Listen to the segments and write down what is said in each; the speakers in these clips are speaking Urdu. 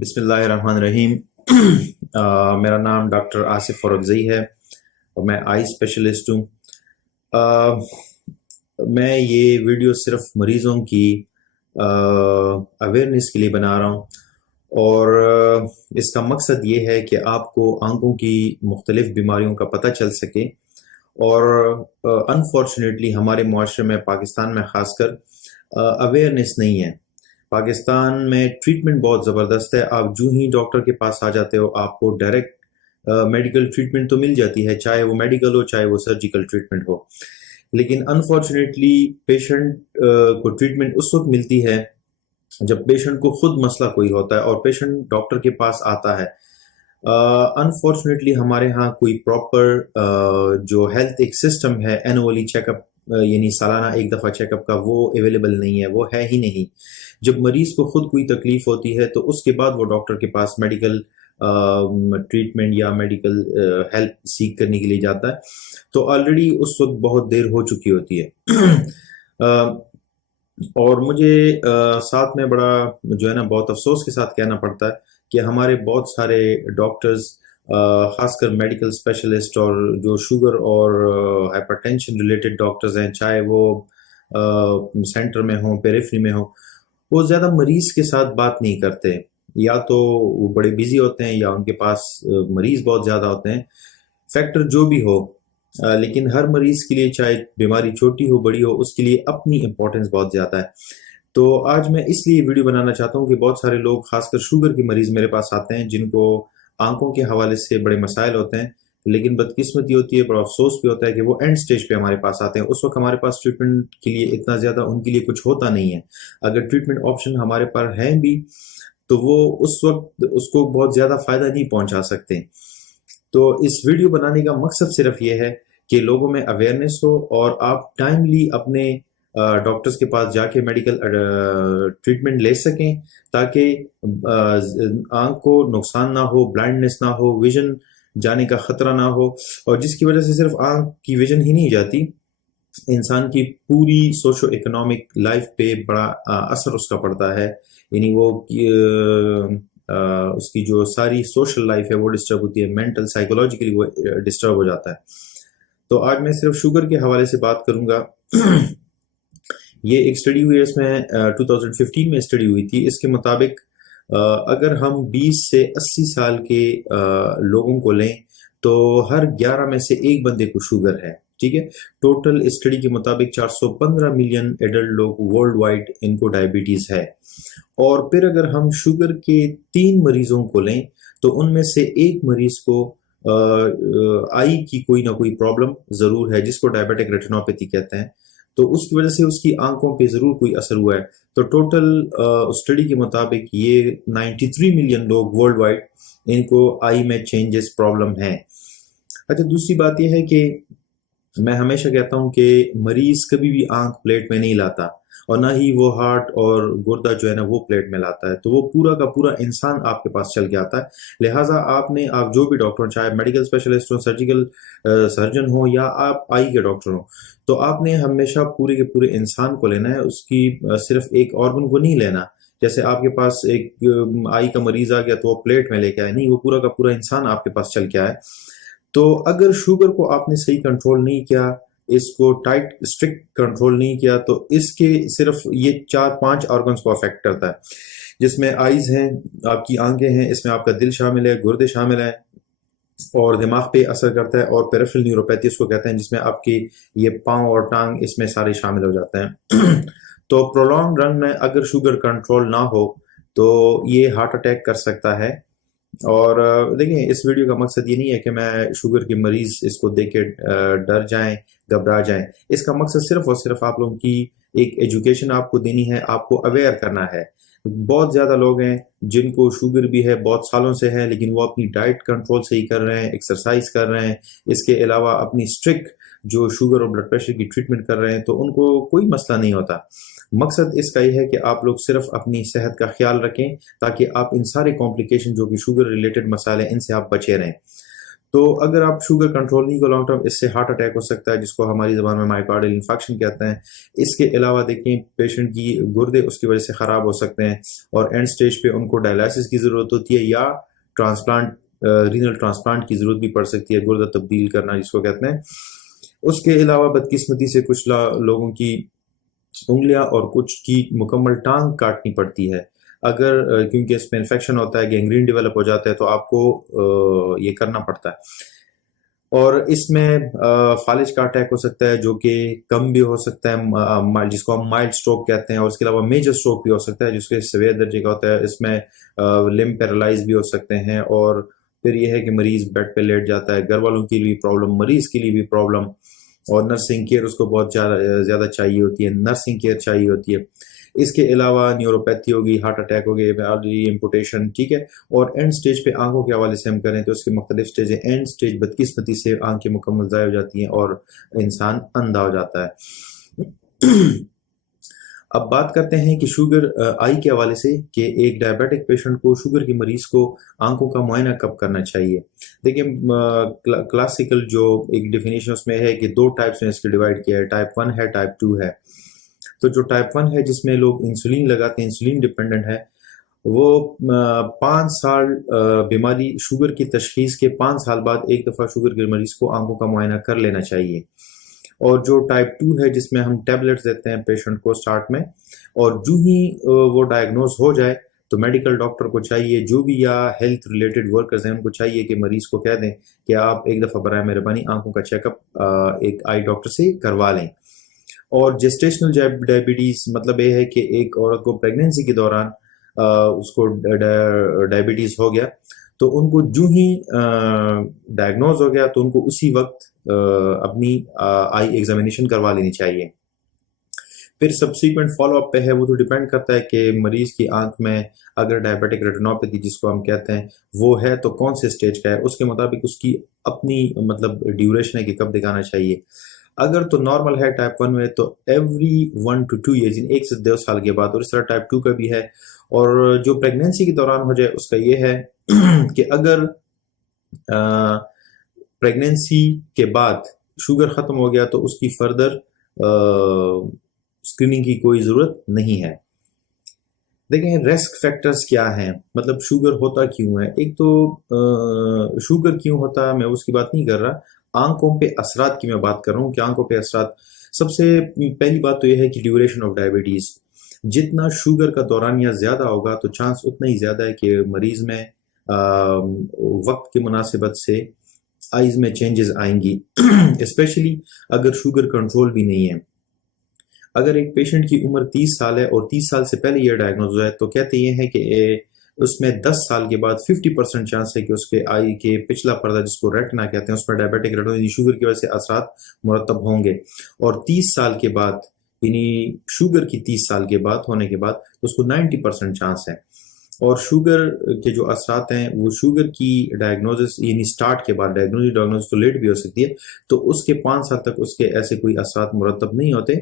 بسم اللہ الرحمن الرحیم۔ میرا نام ڈاکٹر آصف فروغزئی ہے اور میں آئی اسپیشلسٹ ہوں۔ میں یہ ویڈیو صرف مریضوں کی اویئرنیس کے لیے بنا رہا ہوں، اور اس کا مقصد یہ ہے کہ آپ کو آنکھوں کی مختلف بیماریوں کا پتہ چل سکے۔ اور انفارچونیٹلی ہمارے معاشرے میں، پاکستان میں خاص کر، اویئرنیس نہیں ہے۔ پاکستان میں ٹریٹمنٹ بہت زبردست ہے، آپ جو ہی ڈاکٹر کے پاس آ جاتے ہو آپ کو ڈائریکٹ میڈیکل ٹریٹمنٹ تو مل جاتی ہے، چاہے وہ میڈیکل ہو چاہے وہ سرجیکل ٹریٹمنٹ ہو۔ لیکن انفارچونیٹلی پیشنٹ کو ٹریٹمنٹ اس وقت ملتی ہے جب پیشنٹ کو خود مسئلہ کوئی ہوتا ہے اور پیشنٹ ڈاکٹر کے پاس آتا ہے۔ انفارچونیٹلی ہمارے ہاں کوئی پراپر جو ہیلتھ ایک سسٹم ہے، اینولی چیک اپ، یعنی سالانہ ایک دفعہ چیک اپ کا، وہ اویلیبل نہیں ہے، وہ ہے ہی نہیں۔ جب مریض کو خود کوئی تکلیف ہوتی ہے تو اس کے بعد وہ ڈاکٹر کے پاس میڈیکل ٹریٹمنٹ یا میڈیکل ہیلپ سیکھ کرنے کے لیے جاتا ہے، تو آلریڈی اس وقت بہت دیر ہو چکی ہوتی ہے۔ اور مجھے ساتھ میں بڑا جو ہے نا بہت افسوس کے ساتھ کہنا پڑتا ہے کہ ہمارے بہت سارے ڈاکٹرز، خاص کر میڈیکل اسپیشلسٹ اور جو شوگر اور ہائپر ٹینشن ریلیٹڈ ڈاکٹرز ہیں، چاہے وہ سینٹر میں ہوں پیریفری میں ہوں، وہ زیادہ مریض کے ساتھ بات نہیں کرتے، یا تو وہ بڑے بیزی ہوتے ہیں یا ان کے پاس مریض بہت زیادہ ہوتے ہیں، فیکٹر جو بھی ہو۔ لیکن ہر مریض کے لیے، چاہے بیماری چھوٹی ہو بڑی ہو، اس کے لیے اپنی امپورٹنس بہت زیادہ ہے۔ تو آج میں اس لیے ویڈیو بنانا چاہتا ہوں کہ بہت سارے لوگ، خاص کر شوگر کے مریض میرے پاس آتے ہیں جن کو آنکھوں کے حوالے سے بڑے مسائل ہوتے ہیں، لیکن بدقسمتی ہوتی ہے، بڑا افسوس بھی ہوتا ہے کہ وہ اینڈ سٹیج پہ ہمارے پاس آتے ہیں۔ اس وقت ہمارے پاس ٹریٹمنٹ کے لیے اتنا زیادہ ان کے لیے کچھ ہوتا نہیں ہے۔ اگر ٹریٹمنٹ آپشن ہمارے پاس ہیں بھی تو وہ اس وقت اس کو بہت زیادہ فائدہ نہیں پہنچا سکتے۔ تو اس ویڈیو بنانے کا مقصد صرف یہ ہے کہ لوگوں میں اویئرنیس ہو اور آپ ٹائملی اپنے ڈاکٹرز کے پاس جا کے میڈیکل ٹریٹمنٹ لے سکیں، تاکہ آنکھ کو نقصان نہ ہو، بلائنڈنس نہ ہو، ویژن جانے کا خطرہ نہ ہو، اور جس کی وجہ سے صرف آنکھ کی ویژن ہی نہیں جاتی، انسان کی پوری سوشو اکنامک لائف پہ بڑا اثر اس کا پڑتا ہے۔ یعنی وہ اس کی جو ساری سوشل لائف ہے وہ ڈسٹرب ہوتی ہے، مینٹل سائیکولوجیکلی وہ ڈسٹرب ہو جاتا ہے۔ تو آج میں صرف شوگر کے حوالے سے بات کروں گا۔ یہ ایک اسٹڈی ہوئی ہے، اس میں 2015 میں اسٹڈی ہوئی تھی۔ اس کے مطابق اگر ہم 20 سے 80 سال کے لوگوں کو لیں تو ہر 11 میں سے ایک بندے کو شوگر ہے، ٹھیک ہے۔ ٹوٹل اسٹڈی کے مطابق 415 ملین ایڈلٹ لوگ ورلڈ وائڈ ان کو ڈائبٹیز ہے۔ اور پھر اگر ہم شوگر کے 3 مریضوں کو لیں تو ان میں سے ایک مریض کو آئی کی کوئی نہ کوئی پرابلم ضرور ہے، جس کو ڈائبیٹک ریٹینوپیتھی کہتے ہیں، تو اس کی وجہ سے اس کی آنکھوں پہ ضرور کوئی اثر ہوا ہے۔ تو ٹوٹل اسٹڈی کے مطابق یہ 93 ملین لوگ ورلڈ وائڈ، ان کو آئی میں چینجز پرابلم ہیں۔ اچھا، دوسری بات یہ ہے کہ میں ہمیشہ کہتا ہوں کہ مریض کبھی بھی آنکھ پلیٹ میں نہیں لاتا، اور نہ ہی وہ ہارٹ اور گردہ جو ہے نا وہ پلیٹ میں لاتا ہے۔ تو وہ پورا کا پورا انسان آپ کے پاس چل کے آتا ہے۔ لہٰذا آپ جو بھی ڈاکٹر ہوں، چاہے میڈیکل اسپیشلسٹ ہوں، سرجیکل سرجن ہوں، یا آپ آئی کے ڈاکٹر ہوں، تو آپ نے ہمیشہ پورے کے پورے انسان کو لینا ہے، اس کی صرف ایک آرگن کو نہیں لینا۔ جیسے آپ کے پاس ایک آئی کا مریض آ گیا تو وہ پلیٹ میں لے کے آئے، نہیں، وہ پورا کا پورا انسان آپ کے پاس چل کے آئے۔ تو اگر شوگر کو آپ نے صحیح کنٹرول نہیں کیا، اس کو ٹائٹ اسٹرکٹ کنٹرول نہیں کیا، تو اس کے صرف یہ 4-5 آرگنز کو افیکٹ کرتا ہے، جس میں آئیز ہیں، آپ کی آنکھیں ہیں، اس میں آپ کا دل شامل ہے، گردے شامل ہیں، اور دماغ پہ اثر کرتا ہے، اور پیریفرل نیوروپیتھی اس کو کہتے ہیں، جس میں آپ کی یہ پاؤں اور ٹانگ اس میں سارے شامل ہو جاتے ہیں۔ تو پرولونگ رن میں اگر شوگر کنٹرول نہ ہو تو یہ ہارٹ اٹیک کر سکتا ہے۔ اور دیکھیں، اس ویڈیو کا مقصد یہ نہیں ہے کہ میں شوگر کے مریض اس کو دیکھ کے ڈر جائیں، گھبرا جائیں۔ اس کا مقصد صرف اور صرف آپ لوگوں کی ایک ایجوکیشن آپ کو دینی ہے، آپ کو اویئر کرنا ہے۔ بہت زیادہ لوگ ہیں جن کو شوگر بھی ہے، بہت سالوں سے ہے، لیکن وہ اپنی ڈائٹ کنٹرول صحیح کر رہے ہیں، ایکسرسائز کر رہے ہیں، اس کے علاوہ اپنی اسٹرکٹ جو شوگر اور بلڈ پریشر کی ٹریٹمنٹ کر رہے ہیں، تو ان کو کوئی مسئلہ نہیں ہوتا۔ مقصد اس کا یہ ہے کہ آپ لوگ صرف اپنی صحت کا خیال رکھیں، تاکہ آپ ان سارے کمپلیکیشن جو کہ شوگر ریلیٹڈ مسائل ہیں، ان سے آپ بچے رہیں۔ تو اگر آپ شوگر کنٹرول نہیں کو لانگ ٹرم، اس سے ہارٹ اٹیک ہو سکتا ہے، جس کو ہماری زبان میں مائیکارڈیل انفارکشن کہتے ہیں۔ اس کے علاوہ دیکھیں پیشنٹ کی گردے اس کی وجہ سے خراب ہو سکتے ہیں، اور اینڈ سٹیج پہ ان کو ڈائلائسس کی ضرورت ہوتی ہے، یا ٹرانسپلانٹ، رینل ٹرانسپلانٹ کی ضرورت بھی پڑ سکتی ہے، گردہ تبدیل کرنا جس کو کہتے ہیں۔ اس کے علاوہ بدقسمتی سے کچھ لوگوں کی انگلیاں اور کچھ کی مکمل ٹانگ کاٹنی پڑتی ہے، اگر کیونکہ اس میں انفیکشن ہوتا ہے، گینگرین ڈیولپ ہو جاتا ہے، تو آپ کو یہ کرنا پڑتا ہے۔ اور اس میں فالج کا اٹیک ہو سکتا ہے، جو کہ کم بھی ہو سکتا ہے، جس کو ہم مائلڈ سٹروک کہتے ہیں، اور اس کے علاوہ میجر سٹروک بھی ہو سکتا ہے، جس کے سویر درجے کا ہوتا ہے۔ اس میں لمب پیرالائز بھی ہو سکتے ہیں، اور پھر یہ ہے کہ مریض بیڈ پہ لیٹ جاتا ہے، گھر والوں کے لیے بھی پرابلم، مریض کے لیے بھی پرابلم، اور نرسنگ کیئر اس کو بہت زیادہ چاہیے ہوتی ہے، نرسنگ کیئر چاہیے ہوتی ہے۔ اس کے علاوہ نیوروپیتھی ہوگی، ہارٹ اٹیک ہو گئی، امپوٹیشن، ٹھیک ہے۔ اور اینڈ سٹیج پہ آنکھوں کے حوالے سے ہم کریں تو اس کے مختلف سٹیج ہیں۔ اینڈ سٹیج بدقسمتی سے آنکھیں مکمل ضائع ہو جاتی ہیں اور انسان اندھا ہو جاتا ہے۔ اب بات کرتے ہیں کہ شوگر آئی کے حوالے سے، کہ ایک ڈائبیٹک پیشنٹ کو، شوگر کے مریض کو آنکھوں کا معائنہ کب کرنا چاہیے۔ دیکھیں کلاسیکل جو ایک ڈیفینیشن اس میں ہے کہ دو ٹائپس میں اس کے ڈیوائڈ کیا ہے، ٹائپ 1 ہے، ٹائپ 2 ہے۔ تو جو ٹائپ 1 ہے جس میں لوگ انسولین لگاتے ہیں، انسولین ڈیپینڈنٹ ہے، وہ 5 سال بیماری شوگر کی تشخیص کے 5 سال بعد ایک دفعہ شوگر کے مریض کو آنکھوں کا معائنہ کر لینا چاہیے۔ اور جو ٹائپ 2 ہے جس میں ہم ٹیبلٹس دیتے ہیں پیشنٹ کو سٹارٹ میں، اور جو ہی وہ ڈائگنوز ہو جائے تو میڈیکل ڈاکٹر کو چاہیے، جو بھی یا ہیلتھ ریلیٹڈ ورکرز ہیں، ان کو چاہیے کہ مریض کو کہہ دیں کہ آپ ایک دفعہ برائے مہربانی آنکھوں کا چیک اپ ایک آئی ڈاکٹر سے کروا لیں۔ اور جسٹیشنل ڈائبٹیز مطلب یہ ہے کہ ایک عورت کو پریگنینسی کے دوران اس کو ڈائبٹیز ہو گیا، تو ان کو جو ہی ڈائگنوز ہو گیا تو ان کو اسی وقت اپنی آئی ایگزامینیشن کروا لینی چاہیے۔ پھر سبسیکوینٹ فالو اپ پہ ہے، وہ تو ڈیپینڈ کرتا ہے کہ مریض کی آنکھ میں اگر ڈائبیٹک ریٹینوپیتھی جس کو ہم کہتے ہیں وہ ہے تو کون سے سٹیج کا ہے، اس کے مطابق اس کی اپنی مطلب ڈیوریشن ہے کہ کب دکھانا چاہیے۔ اگر تو نارمل ہے ٹائپ 1 میں تو ایوری 1 to 2 ایئرز، یعنی 1 سے 2 سال کے بعد، اور اس طرح ٹائپ 2 کا بھی ہے۔ اور جو پریگنینسی کے دوران ہو جائے اس کا یہ ہے کہ اگر پریگنینسی کے بعد شوگر ختم ہو گیا تو اس کی فردر اسکریننگ کی کوئی ضرورت نہیں ہے۔ دیکھیں رسک فیکٹرز کیا ہیں، مطلب شوگر ہوتا کیوں ہے۔ ایک تو شوگر کیوں ہوتا ہے میں اس کی بات نہیں کر رہا، آنکھوں پہ اثرات کی میں بات کر رہا ہوں کہ آنکھوں پہ اثرات۔ سب سے پہلی بات تو یہ ہے کہ ڈیوریشن آف ڈائبٹیز، جتنا شوگر کا دورانیہ زیادہ ہوگا تو چانس اتنا ہی زیادہ ہے کہ مریض میں وقت کی مناسبت سے آئیز میں چینجز آئیں گی، اسپیشلی اگر شوگر کنٹرول بھی نہیں ہے۔ اگر ایک پیشنٹ کی عمر 30 سال ہے اور 30 سال سے پہلے یہ ڈائگنوز ہوا ہے تو کہتے یہ ہیں کہ اس میں 10 سال کے بعد 50% چانس ہے کہ اس کے آئی کے پچھلا پردہ جس کو ریٹنا کہتے ہیں اس میں ڈائبیٹک ریٹینوپیتھی شوگر کی وجہ سے اثرات مرتب ہوں گے، اور 30 سال کے بعد یعنی شوگر کی 30 سال کے بعد ہونے کے بعد اس کو 90% چانس ہے۔ اور شوگر کے جو اثرات ہیں وہ شوگر کی ڈائگنوزس یعنی سٹارٹ کے بعد، ڈائگنوزس تو لیٹ بھی ہو سکتی ہے، تو اس کے 5 سال تک اس کے ایسے کوئی اثرات مرتب نہیں ہوتے۔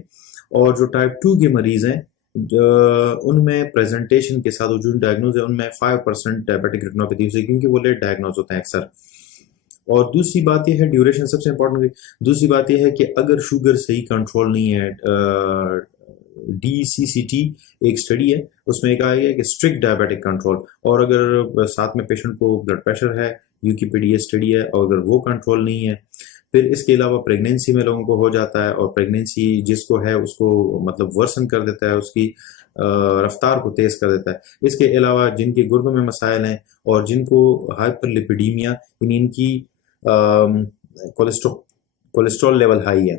اور جو ٹائپ 2 کے مریض ہیں ان میں پریزنٹیشن کے ساتھ جو ڈائگنوز ہے ان میں 5% ڈائبیٹک ریٹینوپیتھی سے، کیونکہ وہ لیٹ ڈائگنوز ہوتے ہیں اکثر۔ اور دوسری بات یہ ہے ڈیوریشن سب سے امپورٹنٹ ہے۔ دوسری بات یہ ہے کہ اگر شوگر صحیح کنٹرول نہیں ہے، DCCT ایک سٹڈی ہے اس میں کہا گیا ہے کہ اسٹرکٹ ڈائبیٹک کنٹرول، اور اگر ساتھ میں پیشنٹ کو بلڈ پریشر ہے، UKPD سٹڈی ہے، اور اگر وہ کنٹرول نہیں ہے، پھر اس کے علاوہ پریگنینسی میں لوگوں کو ہو جاتا ہے، اور پریگنینسی جس کو ہے اس کو مطلب ورسن کر دیتا ہے، اس کی رفتار کو تیز کر دیتا ہے۔ اس کے علاوہ جن کے گردوں میں مسائل ہیں اور جن کو ہائپر لپیڈیمیا یعنی ان کی کولیسٹرول لیول ہائی ہے،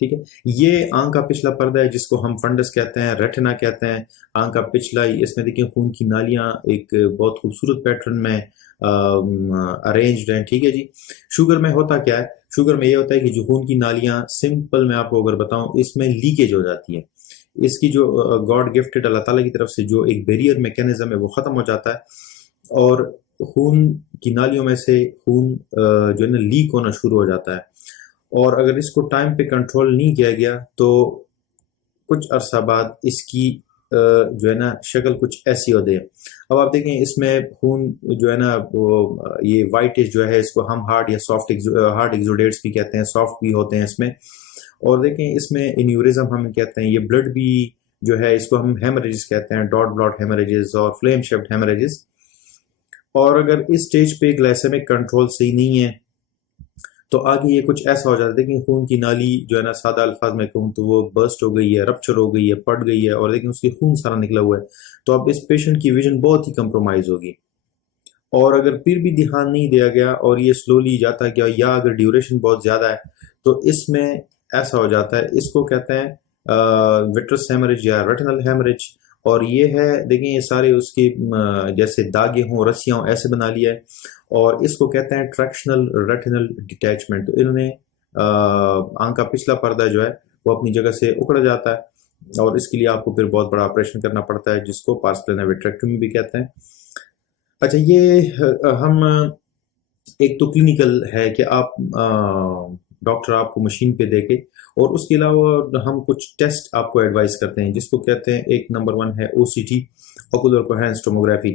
ٹھیک ہے، یہ آنکھ کا پچھلا پردہ ہے جس کو ہم فنڈس کہتے ہیں، ریٹنا کہتے ہیں، آنکھ کا پچھلا، اس میں دیکھیں خون کی نالیاں ایک بہت خوبصورت پیٹرن میں ارینجڈ ہیں، ٹھیک ہے جی۔ شوگر میں ہوتا کیا ہے، شوگر میں یہ ہوتا ہے کہ جو خون کی نالیاں، سمپل میں آپ کو اگر بتاؤں، اس میں لیکیج ہو جاتی ہے، اس کی جو گاڈ گفٹڈ اللہ تعالیٰ کی طرف سے جو ایک بیریئر میکینزم ہے وہ ختم ہو جاتا ہے، اور خون کی نالیوں میں سے خون جو ہے نا لیک ہونا شروع ہو جاتا ہے۔ اور اگر اس کو ٹائم پہ کنٹرول نہیں کیا گیا تو کچھ عرصہ بعد اس کی جو ہے نا شکل کچھ ایسی ہوتی ہے. اب آپ دیکھیں اس میں خون جو ہے نا وہ یہ وائٹش جو ہے اس کو ہم ہارڈ یا سافٹ ہارڈ ایگزوڈیٹس بھی کہتے ہیں, سافٹ بھی ہوتے ہیں اس میں. اور دیکھیں اس میں انیوریزم ہم کہتے ہیں, یہ بلڈ بھی جو ہے اس کو ہم ہیمریجز کہتے ہیں, ڈاٹ بلاٹ ہیمریجز اور فلیم شیپڈ ہیمریجز. اور اگر اس سٹیج پہ گلائسیمک کنٹرول صحیح نہیں ہے تو آگے یہ کچھ ایسا ہو جاتا ہے. دیکھیں خون کی نالی جو ہے نا سادہ الفاظ میں کہوں تو وہ برسٹ ہو گئی ہے, رپچر ہو گئی ہے, پھٹ گئی ہے, اور دیکھیں اس کی خون سارا نکلا ہوا ہے. تو اب اس پیشنٹ کی ویژن بہت ہی کمپرومائز ہوگی. اور اگر پھر بھی دھیان نہیں دیا گیا اور یہ سلولی جاتا گیا یا اگر ڈیوریشن بہت زیادہ ہے تو اس میں ایسا ہو جاتا ہے, اس کو کہتے ہیں وٹرس ہیمریج یا ریٹنل ہیمریج. اور یہ ہے دیکھیں یہ سارے اس کی جیسے داغے ہوں, رسیاں ہوں, ایسے بنا لیا ہے. اور اس کو کہتے ہیں ٹریکشنل ریٹنل ڈیٹیچمنٹ. تو انہوں نے آنکھ کا پچھلا پردہ جو ہے وہ اپنی جگہ سے اکھڑ جاتا ہے, اور اس کے لیے آپ کو پھر بہت بڑا آپریشن کرنا پڑتا ہے جس کو پارسپلینر وٹریکٹومی بھی کہتے ہیں. اچھا, یہ ہم ایک تو کلینکل ہے کہ آپ ڈاکٹر آپ کو مشین پہ دیکھے, اور اس کے علاوہ ہم کچھ ٹیسٹ آپ کو ایڈوائز کرتے ہیں جس کو کہتے ہیں ایک نمبر 1 ہے OCT, اوکولر کوہرنس ٹوموگرافی.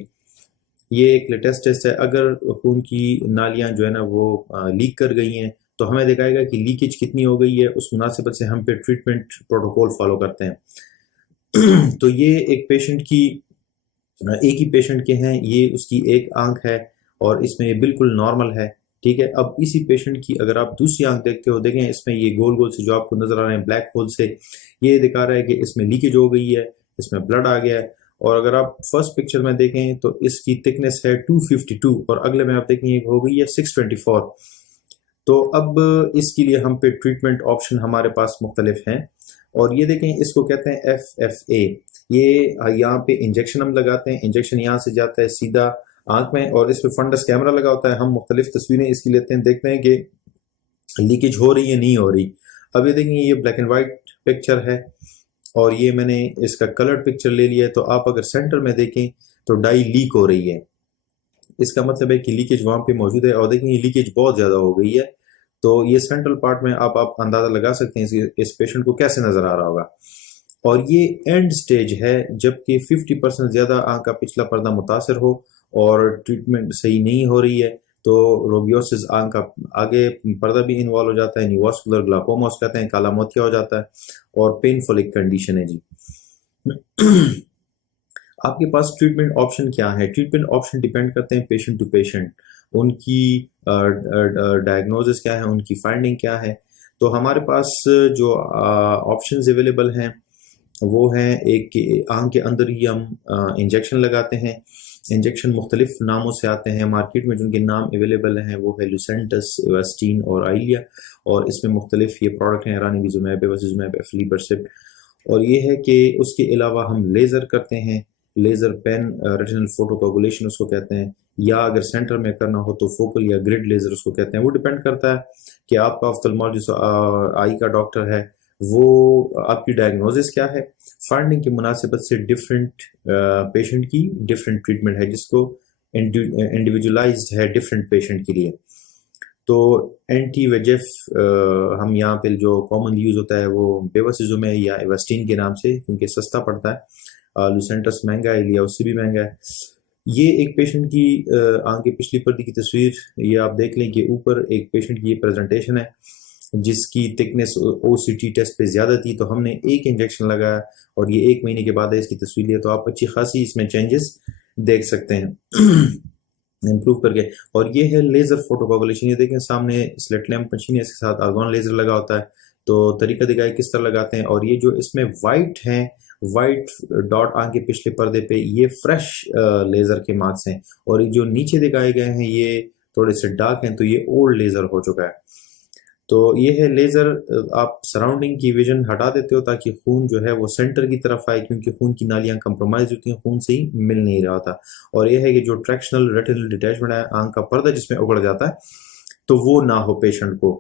یہ ایک لیٹسٹ ٹیسٹ ہے. اگر خون کی نالیاں جو ہے نا وہ لیک کر گئی ہیں تو ہمیں دکھائے گا کہ لیکیج کتنی ہو گئی ہے, اس مناسبت سے ہم پہ ٹریٹمنٹ پروٹوکول فالو کرتے ہیں. تو یہ ایک پیشنٹ کی ایک ہی پیشنٹ کے ہیں, یہ اس کی ایک آنکھ ہے اور اس میں یہ بالکل نارمل ہے, ٹھیک ہے. اب اسی پیشنٹ کی اگر آپ دوسری آنکھ دیکھتے ہو, دیکھیں اس میں یہ گول گول سے جو آپ کو نظر آ رہے ہیں بلیک ہول سے, یہ دکھا رہا ہے کہ اس میں لیکیج ہو گئی ہے, اس میں بلڈ آ گیا ہے. اور اگر آپ فرسٹ پکچر میں دیکھیں تو اس کی تھکنیس ہے 252 اور اگلے میں آپ دیکھیں یہ ہو گئی ہے 624. تو اب اس کے لیے ہم پہ ٹریٹمنٹ آپشن ہمارے پاس مختلف ہیں. اور یہ دیکھیں اس کو کہتے ہیں FFA. یہ یہاں پہ انجیکشن ہم لگاتے ہیں, انجیکشن یہاں سے جاتا ہے سیدھا آنکھ میں, اور اس پہ فنڈس کیمرہ لگا ہوتا ہے. ہم مختلف تصویریں اس کی لیتے ہیں, دیکھتے ہیں کہ لیکیج ہو رہی ہے نہیں ہو رہی. اب یہ دیکھیں یہ بلیک اینڈ وائٹ پکچر ہے اور یہ میں نے اس کا کلر پکچر لے لیا ہے. تو آپ اگر سینٹر میں دیکھیں تو ڈائی لیک ہو رہی ہے, اس کا مطلب ہے کہ لیکیج وہاں پہ موجود ہے. اور دیکھیں یہ لیکیج بہت زیادہ ہو گئی ہے. تو یہ سینٹرل پارٹ میں آپ اندازہ لگا سکتے ہیں اس پیشنٹ کو کیسے نظر آ رہا ہوگا. اور یہ اینڈ سٹیج ہے جبکہ 50% زیادہ آنکھ کا پچھلا پردہ متاثر ہو اور ٹریٹمنٹ صحیح نہیں ہو رہی ہے تو روبیوسس آنکھ کا آگے پردہ بھی انوالو ہو جاتا ہے, نیوواسکولر گلاکوما اس کہتے ہیں, کالا موتیا ہو جاتا ہے, اور پینفل ایک کنڈیشن ہے. جی آپ کے پاس ٹریٹمنٹ آپشن کیا ہے؟ ٹریٹمنٹ آپشن ڈیپینڈ کرتے ہیں پیشنٹ ٹو پیشنٹ, ان کی ڈائگنوزس کیا ہے, ان کی فائنڈنگ کیا ہے. تو ہمارے پاس جو آپشنز اویلیبل ہیں وہ ہیں, ایک آنکھ کے اندر ہی ہم انجیکشن لگاتے ہیں. انجیکشن مختلف ناموں سے آتے ہیں مارکیٹ میں, جن کے نام اویلیبل ہیں وہ ہے لوسینٹس, ایواسٹین اور آئلیا. اور اس میں مختلف یہ پروڈکٹ ہیں, رانیویزومیب, بیواسیزومیب, ایفلیبرسب. اور یہ ہے کہ اس کے علاوہ ہم لیزر کرتے ہیں, لیزر پین ریٹنل فوٹو کوگولیشن اس کو کہتے ہیں, یا اگر سینٹر میں کرنا ہو تو فوکل یا گریڈ لیزر اس کو کہتے ہیں. وہ ڈیپینڈ کرتا ہے کہ آپ کا آفثلمولوجسٹ آئی کا ڈاکٹر ہے وہ آپ کی ڈائگنوزس کیا ہے. فائنڈنگ کی مناسبت سے ڈفرینٹ پیشنٹ کی ڈفرینٹ ٹریٹمنٹ ہے جس کو انڈیویجولائزڈ ہے ڈفرینٹ پیشنٹ کے لیے. تو اینٹی ویجف ہم یہاں پہ جو کامن یوز ہوتا ہے وہ بیواسیزومیب یا ایواسٹین کے نام سے, کیونکہ سستا پڑتا ہے. لوسینٹس مہنگا ہے, لیا اس سے بھی مہنگا ہے. یہ ایک پیشنٹ کی آنکھ کی پچھلی پردے کی تصویر, یہ آپ دیکھ لیں کہ اوپر ایک پیشنٹ کی یہ پریزنٹیشن ہے جس کی تھکنیس OCT ٹیسٹ پہ زیادہ تھی, تو ہم نے ایک انجیکشن لگایا اور یہ 1 مہینے کے بعد ہے اس کی تصویر لیا. تو آپ اچھی خاصی اس میں چینجز دیکھ سکتے ہیں امپروو کر کے. اور یہ ہے لیزر فوٹو کوگولیشن. یہ دیکھیں سامنے سلیٹ لیمپ مشین ہے, اس کے ساتھ آرگون لیزر لگا ہوتا ہے. تو طریقہ دکھائے کس طرح لگاتے ہیں. اور یہ جو اس میں وائٹ ہیں, وائٹ ڈاٹ آنکھ کے پچھلے پردے پہ, یہ فریش لیزر کے مارکس ہیں. اور جو نیچے دکھائے گئے ہیں یہ تھوڑے سے ڈارک ہیں, تو یہ اولڈ لیزر ہو چکا ہے. تو یہ ہے لیزر, آپ سراؤنڈنگ کی ویژن ہٹا دیتے ہو تاکہ خون جو ہے وہ سینٹر کی طرف آئے, کیونکہ خون کی نالیاں کمپرومائز ہوتی ہیں, خون سے ہی مل نہیں رہا تھا. اور یہ ہے کہ جو ٹریکشنل ریٹنل ڈیٹیچمنٹ ہے, آنکھ کا پردہ جس میں اگڑ جاتا ہے, تو وہ نہ ہو پیشنٹ کو.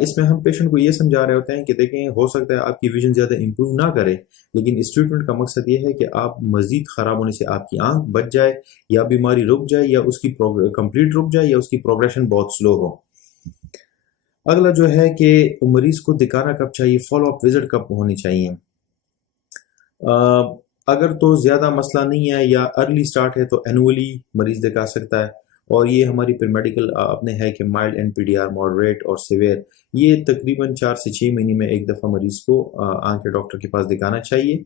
اس میں ہم پیشنٹ کو یہ سمجھا رہے ہوتے ہیں کہ دیکھیں ہو سکتا ہے آپ کی ویژن زیادہ امپروو نہ کرے, لیکن اس ٹریٹمنٹ کا مقصد یہ ہے کہ آپ مزید خراب ہونے سے آپ کی آنکھ بچ جائے, یا بیماری رک جائے, یا اس کی کمپلیٹ رک جائے, یا اس کی پروگریشن بہت سلو ہو. اگلا جو ہے کہ مریض کو دکھانا کب چاہیے, فالو اپ وزٹ کب ہونی چاہیے. اگر تو زیادہ مسئلہ نہیں ہے یا ارلی سٹارٹ ہے تو اینولی مریض دکھا سکتا ہے، اور یہ ہماری پھر میڈیکل اپنے ہے کہ mild N P D R, moderate اور سیویئر، یہ تقریباً 4 سے 6 مہینے میں ایک دفعہ مریض کو آنکھ کے ڈاکٹر کے پاس دکھانا چاہیے۔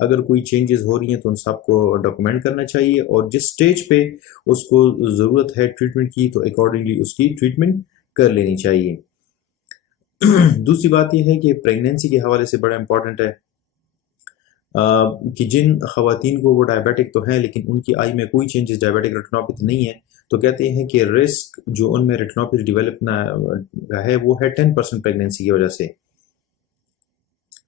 اگر کوئی چینجز ہو رہی ہیں تو ان سب کو ڈاکومنٹ کرنا چاہیے، اور جس سٹیج پہ اس کو ضرورت ہے ٹریٹمنٹ کی تو اکارڈنگلی اس کی ٹریٹمنٹ کر لینی چاہیے۔ دوسری بات یہ ہے کہ پریگنینسی کے حوالے سے بڑا امپورٹنٹ ہے کہ جن خواتین کو وہ ڈائبیٹک تو ہیں لیکن ان کی آئی میں کوئی چینجز ڈائبیٹک ریٹینوپیتھی نہیں ہے، تو کہتے ہیں کہ رسک جو ان میں ریٹینوپیتھی ڈیولپ ہے وہ ہے 10% پریگنینسی کی وجہ سے۔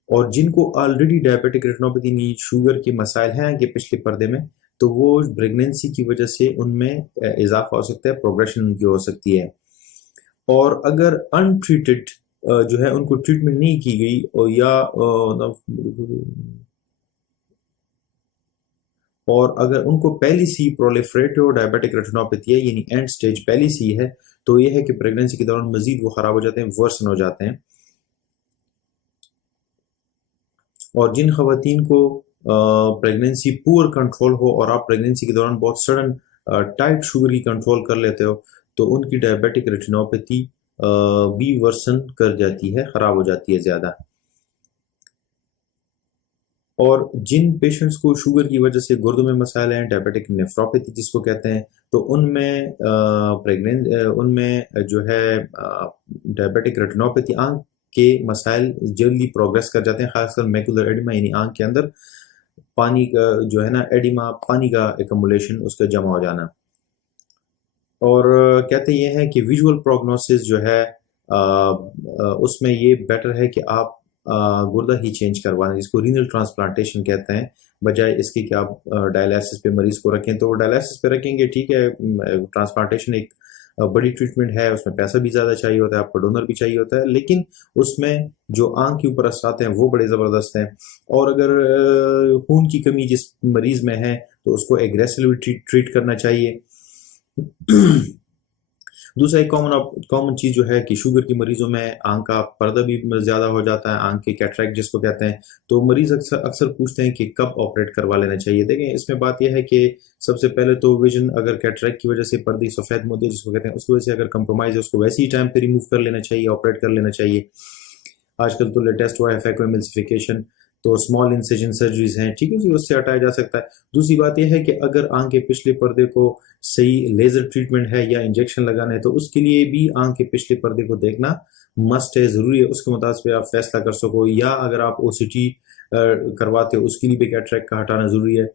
اور جن کو آلریڈی ڈائبیٹک ریٹینوپیتھی شوگر کے مسائل ہیں کہ پچھلے پردے میں، تو وہ پریگنینسی کی وجہ سے ان میں اضافہ ہو سکتا ہے، پروگریشن ان کی ہو سکتی ہے۔ اور اگر ان ٹریٹڈ جو ہے ان کو ٹریٹمنٹ نہیں کی گئی اور اگر ان کو پہلی سی پرولیفریٹو ڈائبیٹک ریٹینوپیتھی ہے، یعنی اینڈ سٹیج پہلی سی ہے، تو یہ ہے کہ پریگنینسی کے دوران مزید وہ خراب ہو جاتے ہیں، ورسن ہو جاتے ہیں۔ اور جن خواتین کو پریگنینسی پور کنٹرول ہو اور آپ پریگنینسی کے دوران بہت سڈن ٹائٹ شوگر کی کنٹرول کر لیتے ہو، تو ان کی ڈائبیٹک ریٹینوپیتھی بھی ورسن کر جاتی ہے، خراب ہو جاتی ہے زیادہ۔ اور جن پیشنٹس کو شوگر کی وجہ سے گردوں میں مسائل ہیں، ڈائبیٹک نیفروپیتھی جس کو کہتے ہیں، تو ان میں جو ہے ڈائبیٹک ریٹینوپیتھی آنکھ کے مسائل جلدی پروگریس کر جاتے ہیں، خاص کر میکولر ایڈیما، یعنی آنکھ کے اندر پانی کا جو ہے نا ایڈیما، پانی کا ایکمولیشن، اس کا جمع ہو جانا۔ اور کہتے یہ ہے کہ ویژول پروگنوسس جو ہے اس میں یہ بیٹر ہے کہ آپ گردہ ہی چینج کروائیں، جس کو رینل ٹرانسپلانٹیشن کہتے ہیں، بجائے اس کے کہ آپ ڈائلیسس پہ مریض کو رکھیں۔ تو وہ ڈائلیسس پہ رکھیں گے ٹھیک ہے، ٹرانسپلانٹیشن ایک بڑی ٹریٹمنٹ ہے، اس میں پیسہ بھی زیادہ چاہیے ہوتا ہے، آپ کو ڈونر بھی چاہیے ہوتا ہے، لیکن اس میں جو آنکھ کے اوپر اثرات ہیں وہ بڑے زبردست ہیں۔ اور اگر خون کی کمی جس مریض میں ہے تو اس کو ایگریسولی ٹریٹ کرنا چاہیے۔ دوسرا ایک کامن چیز جو ہے کہ شوگر کی مریضوں میں آنکھ کا پردہ بھی زیادہ ہو جاتا ہے، آنکھ کے کیٹریکٹ جس کو کہتے ہیں، تو مریض اکثر پوچھتے ہیں کہ کب آپریٹ کروا لینا چاہیے۔ دیکھیں اس میں بات یہ ہے کہ سب سے پہلے تو ویژن اگر کیٹریکٹ کی وجہ سے پردی سفید موتی جس کو کہتے ہیں اس کی وجہ سے اگر کمپرومائز ہے، اس کو ویسے ہی ٹائم پہ ریموو کر لینا چاہیے، آپریٹ کر لینا چاہیے۔ آج کل تو لیٹسٹ ہوا ہے فیکو ایملسیفیکیشن، تو اسمال انسیجن سرجریز ہیں، ٹھیک ہے جی، اس سے ہٹایا جا سکتا ہے۔ دوسری بات یہ ہے کہ اگر آنکھ کے پچھلے پردے کو صحیح لیزر ٹریٹمنٹ ہے یا انجیکشن لگانا ہے تو اس کے لیے بھی آنکھ کے پچھلے پردے کو دیکھنا مسٹ ہے، ضروری ہے، اس کے مطابق پہ آپ فیصلہ کر سکو۔ یا اگر آپ او سی ٹی کرواتے ہو اس کے لیے بھی کیٹریکٹ کا ہٹانا ضروری ہے۔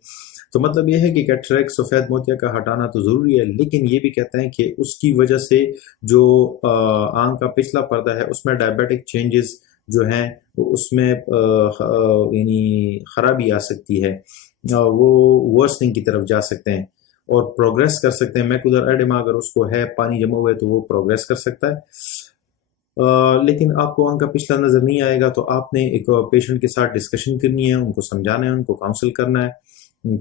تو مطلب یہ ہے کہ کیٹریکٹ سفید موتیا کا ہٹانا تو ضروری ہے، لیکن یہ بھی کہتے ہیں کہ اس کی وجہ سے جو آنکھ کا پچھلا پردہ ہے اس میں ڈائبیٹک چینجز جو ہیں اس میں یعنی خرابی آ سکتی ہے، وہ ورسننگ کی طرف جا سکتے ہیں اور پروگریس کر سکتے ہیں۔ میکولر ایڈیما اگر اس کو ہے، پانی جمع ہوا ہے، تو وہ پروگریس کر سکتا ہے۔ لیکن آپ کو آنکھ کا پچھلا نظر نہیں آئے گا تو آپ نے ایک پیشنٹ کے ساتھ ڈسکشن کرنی ہے، ان کو سمجھانا ہے، ان کو کاؤنسل کرنا ہے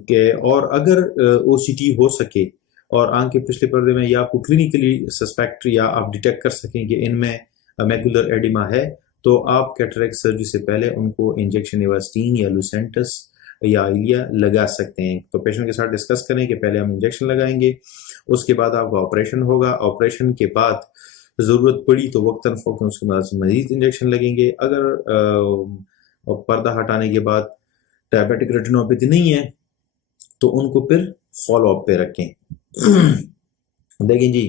کہ اور اگر او سی ٹی ہو سکے اور آنکھ کے پچھلے پردے میں یا آپ کو کلینکلی سسپیکٹ یا آپ ڈیٹیکٹ کر سکیں کہ ان میں میکولر ایڈیما ہے، تو آپ کیٹریکٹ سرجری سے پہلے ان کو انجیکشن ایواسٹین یا لوسینٹس یا ایلیا لگا سکتے ہیں۔ تو پیشنٹ کے ساتھ ڈسکس کریں کہ پہلے ہم انجیکشن لگائیں گے، اس کے بعد آپ کو آپریشن ہوگا، آپریشن کے بعد ضرورت پڑی تو وقتاً فوقتاً اس کے بعد مزید انجیکشن لگیں گے۔ اگر پردہ ہٹانے کے بعد ڈائبیٹک ریٹینوپیتھی نہیں ہے تو ان کو پھر فالو اپ پہ رکھیں۔ دیکھیں جی،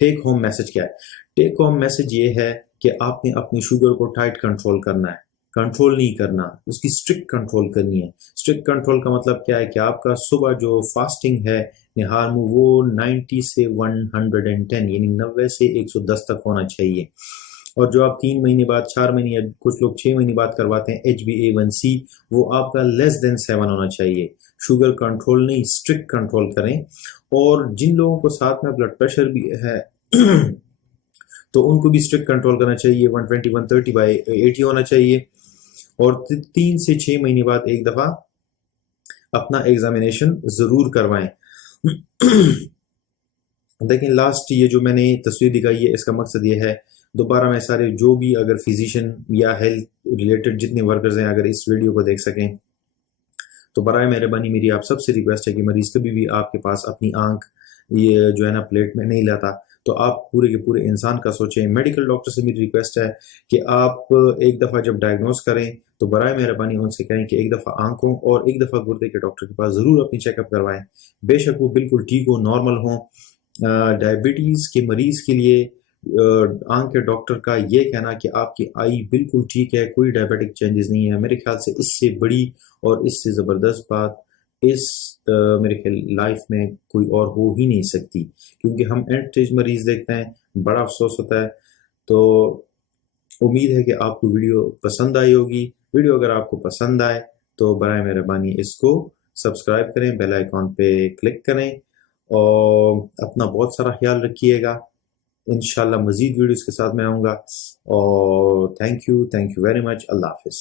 ٹیک ہوم میسج کیا ہے؟ ٹیک ہوم میسج یہ ہے کہ آپ نے اپنی شوگر کو ٹائٹ کنٹرول کرنا ہے، کنٹرول نہیں کرنا، اس کی اسٹرکٹ کنٹرول کرنی ہے۔ اسٹرکٹ کنٹرول کا مطلب کیا ہے کہ آپ کا صبح جو فاسٹنگ ہے نہار میں وہ 90 سے 110 یعنی 90 سے 110 تک ہونا چاہیے، اور جو آپ 3 مہینے بعد، 4 مہینے یا کچھ لوگ 6 مہینے بعد کرواتے ہیں HbA1c، وہ آپ کا لیس دین 7 ہونا چاہیے۔ شوگر کنٹرول نہیں، اسٹرکٹ کنٹرول کریں۔ اور جن لوگوں کو ساتھ میں بلڈ پریشر بھی ہے تو ان کو بھی اسٹرکٹ کنٹرول کرنا چاہیے، 120 130/80 ہونا چاہیے۔ اور 3 سے 6 مہینے بعد ایک دفعہ اپنا ایگزامینیشن ضرور کروائیں۔ دیکھیں لاسٹ یہ جو میں نے تصویر دکھائی ہے اس کا مقصد یہ ہے، دوبارہ میں سارے جو بھی اگر فزیشین یا ہیلتھ ریلیٹڈ جتنے ورکرز ہیں اگر اس ویڈیو کو دیکھ سکیں تو برائے مہربانی میری آپ سب سے ریکویسٹ ہے کہ مریض کبھی بھی آپ کے پاس اپنی آنکھ یہ جو ہے نا پلیٹ میں نہیں لاتا، تو آپ پورے کے پورے انسان کا سوچیں۔ میڈیکل ڈاکٹر سے میری ریکویسٹ ہے کہ آپ ایک دفعہ جب ڈائگنوز کریں تو برائے مہربانی ان سے کہیں کہ ایک دفعہ آنکھوں اور ایک دفعہ گردے کے ڈاکٹر کے پاس ضرور اپنی چیک اپ کروائیں، بے شک وہ بالکل ٹھیک ہو، نارمل ہوں۔ ڈائبٹیز کے مریض کے لیے آنکھ کے ڈاکٹر کا یہ کہنا کہ آپ کی آئی بالکل ٹھیک ہے، کوئی ڈائبٹک چینجز نہیں ہے، میرے خیال سے اس سے بڑی اور اس سے زبردست بات اس میرے خیال لائف میں کوئی اور ہو ہی نہیں سکتی، کیونکہ ہم اینڈ اسٹیج مریض دیکھتے ہیں، بڑا افسوس ہوتا ہے۔ تو امید ہے کہ آپ کو ویڈیو پسند آئی ہوگی۔ ویڈیو اگر آپ کو پسند آئے تو برائے مہربانی اس کو سبسکرائب کریں، بیل آئیکن پہ کلک کریں، اور اپنا بہت سارا خیال رکھیے گا۔ انشاءاللہ مزید ویڈیوز کے ساتھ میں آؤں گا، اور تھینک یو ویری مچ۔ اللہ حافظ۔